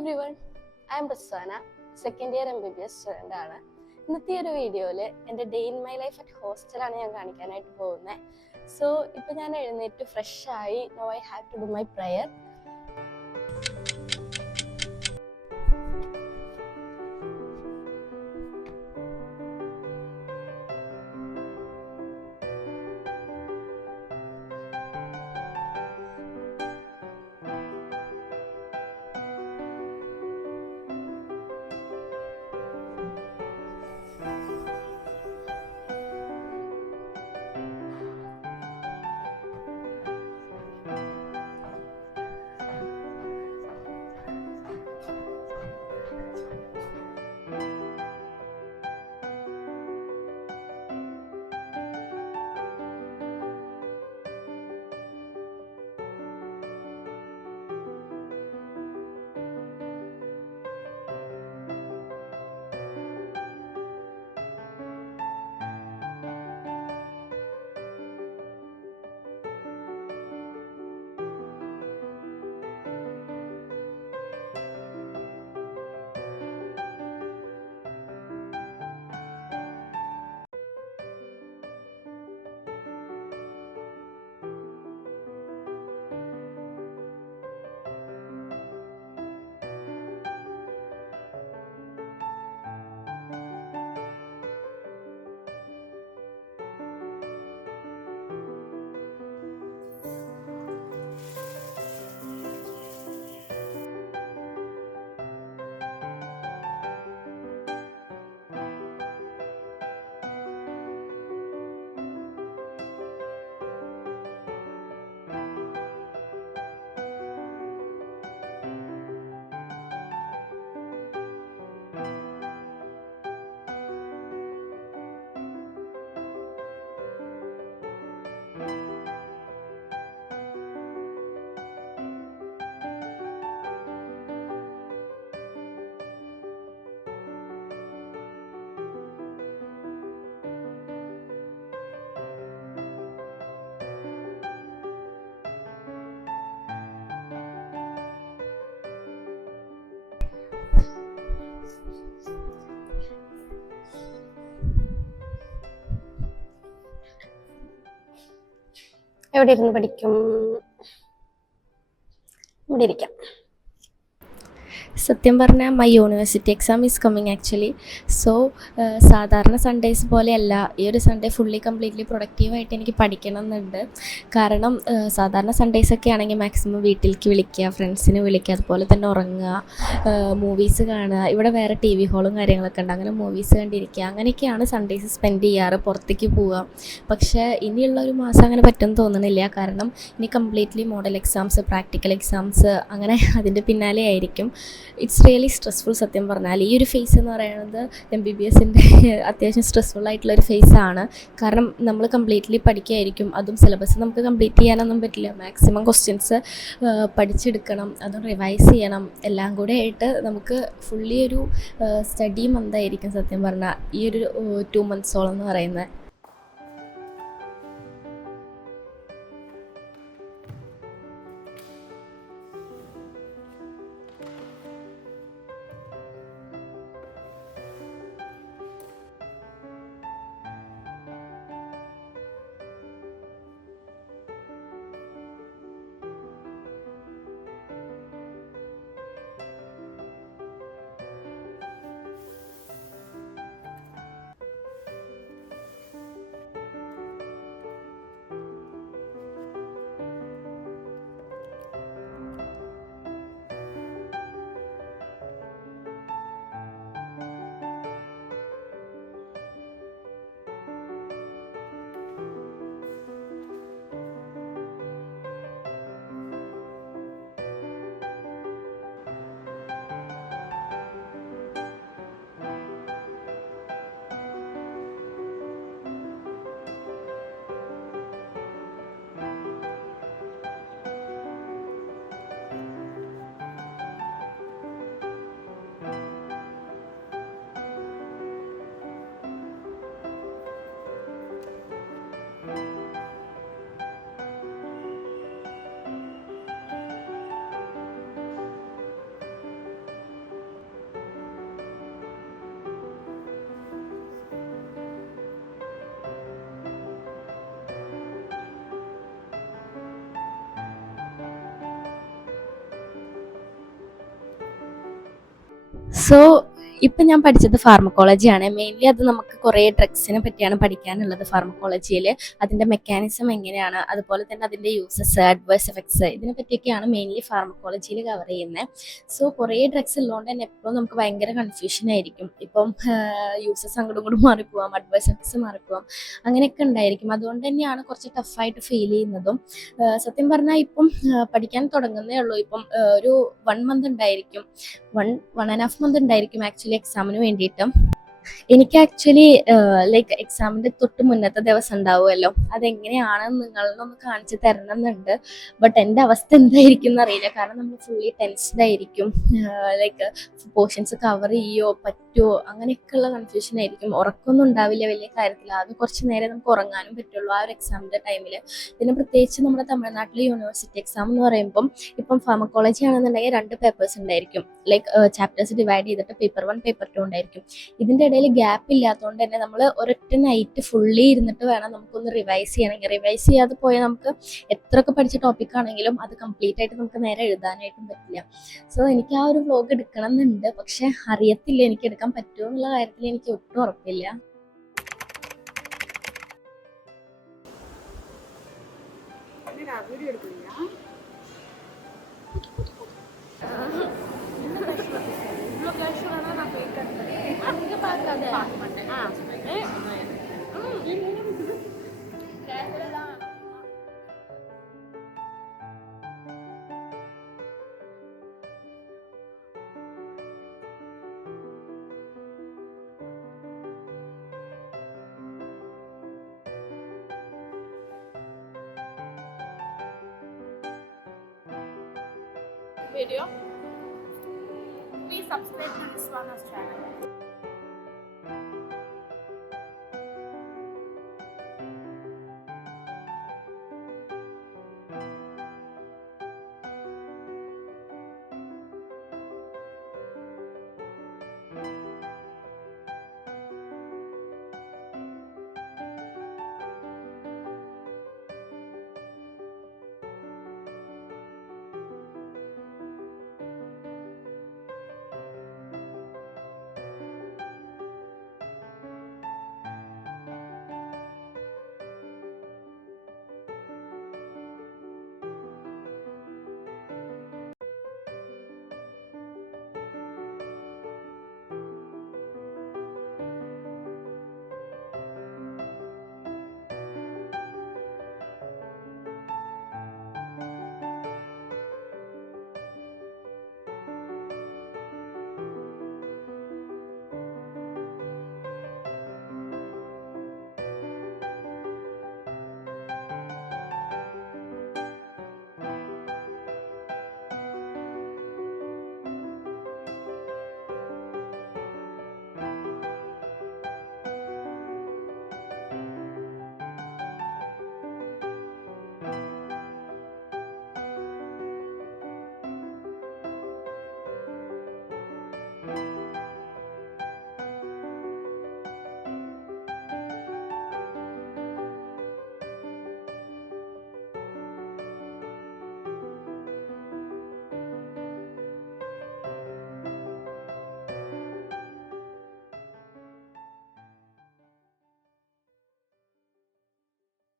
everyone, I am Prasanna, second year MBBS student ആണ്. ഇന്നത്തെ ഒരു വീഡിയോയിൽ എൻ്റെ day in my life at ഹോസ്റ്റലാണ് ഞാൻ കാണിക്കാനായിട്ട് പോകുന്നത്. സോ ഇപ്പോൾ ഞാൻ എഴുന്നേറ്റ് ഫ്രഷ് ആയി. Now I have to do my prayer. എവിടെ ഇരുന്ന് പഠിക്കും? ഇവിടെ ഇരിക്കാം. സത്യം പറഞ്ഞാൽ my university exam is coming actually. So സാധാരണ സൺഡേസ് പോലെയല്ല, ഈ ഒരു സൺഡേ കംപ്ലീറ്റ്ലി പ്രൊഡക്റ്റീവായിട്ട് എനിക്ക് പഠിക്കണം എന്നുണ്ട്. കാരണം സാധാരണ സൺഡേസൊക്കെ ആണെങ്കിൽ മാക്സിമം വീട്ടിലേക്ക് വിളിക്കുക, ഫ്രണ്ട്സിനെ വിളിക്കുക, അതുപോലെ തന്നെ ഉറങ്ങുക, മൂവീസ് കാണുക. ഇവിടെ വേറെ ടി വി ഹോളും കാര്യങ്ങളൊക്കെ ഉണ്ട്, അങ്ങനെ മൂവീസ് കണ്ടിരിക്കുക, അങ്ങനെയൊക്കെയാണ് സൺഡേസ് സ്പെൻഡ് ചെയ്യാറ്, പുറത്തേക്ക് പോവുക. പക്ഷേ ഇനിയുള്ള ഒരു മാസം അങ്ങനെ പറ്റുമെന്ന് തോന്നുന്നില്ല. കാരണം ഇനി completely model exams, practical exams, അങ്ങനെ അതിൻ്റെ പിന്നാലെ ആയിരിക്കും. It's really stressful. സത്യം പറഞ്ഞാൽ ഈ ഒരു ഫേസ് എന്ന് പറയുന്നത് MBBSൻ്റെ അത്യാവശ്യം സ്ട്രെസ്ഫുൾ ആയിട്ടുള്ളൊരു ഫേസാണ്. കാരണം നമ്മൾ കംപ്ലീറ്റ്ലി പഠിക്കുകയായിരിക്കും, അതും സിലബസ് നമുക്ക് കംപ്ലീറ്റ് ചെയ്യാനൊന്നും പറ്റില്ല. മാക്സിമം ക്വസ്റ്റ്യൻസ് പഠിച്ചെടുക്കണം, അതും റിവൈസ് ചെയ്യണം. എല്ലാം കൂടെ ആയിട്ട് നമുക്ക് ഫുള്ളി ഒരു സ്റ്റഡി മന്തായിരിക്കും സത്യം പറഞ്ഞാൽ ഈ ഒരു 2 മന്ത്സോളം എന്ന് പറയുന്നത്. സോ ഇപ്പം ഞാൻ പഠിച്ചത് ഫാർമക്കോളജിയാണ്. മെയിൻലി അത് നമുക്ക് കുറേ ഡ്രഗ്സിനെ പറ്റിയാണ് പഠിക്കാനുള്ളത് ഫാർമക്കോളജിയിൽ. അതിൻ്റെ മെക്കാനിസം എങ്ങനെയാണ്, അതുപോലെ തന്നെ അതിൻ്റെ യൂസസ്, അഡ്വേഴ്സ് എഫക്ട്സ്, ഇതിനെ പറ്റിയൊക്കെയാണ് മെയിൻലി ഫാർമക്കോളജിയിൽ കവർ ചെയ്യുന്നത്. സോ കുറേ ഡ്രഗ്സ് ഉള്ളതുകൊണ്ട് തന്നെ എപ്പോഴും നമുക്ക് ഭയങ്കര കൺഫ്യൂഷൻ ആയിരിക്കും. ഇപ്പം യൂസസ് അങ്ങോട്ടും ഇങ്ങോട്ടും മാറിപ്പോവാം, അഡ്വേഴ്സ് എഫക്ട്സ് മാറിപ്പോവാം, അങ്ങനെയൊക്കെ ഉണ്ടായിരിക്കും. അതുകൊണ്ട് തന്നെയാണ് കുറച്ച് ടഫായിട്ട് ഫീൽ ചെയ്യുന്നതും. സത്യം പറഞ്ഞാൽ ഇപ്പം പഠിക്കാൻ തുടങ്ങുന്നേ ഉള്ളൂ. ഇപ്പം ഒരു 1 മന്ത് ഉണ്ടായിരിക്കും, 1.5 മന്ത് ഉണ്ടായിരിക്കും ആക്ച്വലി എക്സാമിന് വേണ്ടിയിട്ട്. എനിക്ക് ആക്ച്വലി ലൈക്ക് എക്സാമിൻ്റെ തൊട്ട് മുന്നത്തെ ദിവസം ഉണ്ടാവുമല്ലോ, അതെങ്ങനെയാണെന്ന് നിങ്ങളൊന്ന് കാണിച്ച് തരണം എന്നുണ്ട്. ബട്ട് എൻ്റെ അവസ്ഥ എന്തായിരിക്കും എന്നറിയില്ല. കാരണം നമ്മൾ ഫുള്ളി ടെൻസ്ഡ് ആയിരിക്കും. ലൈക്ക് പോർഷൻസ് കവർ ചെയ്യോ പറ്റുമോ അങ്ങനെയൊക്കെയുള്ള കൺഫ്യൂഷൻ ആയിരിക്കും. ഉറക്കമൊന്നും ഉണ്ടാവില്ല വലിയ കാര്യത്തിൽ. ആകെ കുറച്ച് നേരം നമുക്ക് ഉറങ്ങാനും പറ്റുള്ളൂ ആ ഒരു എക്സാമിൻ്റെ ടൈമിൽ. പിന്നെ പ്രത്യേകിച്ച് നമ്മുടെ തമിഴ്നാട്ടിലെ യൂണിവേഴ്സിറ്റി എക്സാം എന്ന് പറയുമ്പം ഇപ്പം ഫാർമക്കോളജി ആണെന്നുണ്ടെങ്കിൽ 2 പേപ്പേഴ്സ് ഉണ്ടായിരിക്കും. ലൈക്ക് ചാപ്റ്റേഴ്സ് ഡിവൈഡ് ചെയ്തിട്ട് പേപ്പർ 1 പേപ്പർ 2 ഉണ്ടായിരിക്കും. ഇതിൻ്റെ ഇടയിൽ ഗ്യാപ്പ് ഇല്ലാത്തതുകൊണ്ട് തന്നെ നമ്മൾ ഒരൊറ്റ നൈറ്റ് ഫുള്ളി ഇരുന്നിട്ട് വേണം നമുക്കൊന്ന് റിവൈസ് ചെയ്യണമെങ്കിൽ. റിവൈസ് ചെയ്യാതെ പോയാൽ നമുക്ക് എത്രയൊക്കെ പഠിച്ച ടോപ്പിക് ആണെങ്കിലും അത് കംപ്ലീറ്റ് ആയിട്ട് നമുക്ക് നേരെ എഴുതാനായിട്ടും പറ്റില്ല. സോ എനിക്ക് ആ ഒരു വ്ലോഗ് എടുക്കണം എന്നുണ്ട്, പക്ഷെ അറിയത്തില്ല എനിക്ക് എടുക്കാൻ പറ്റുമോ എന്നുള്ള കാര്യത്തിൽ എനിക്ക് ഒട്ടും ഉറപ്പില്ല. Video. Please subscribe to Niswana's channel.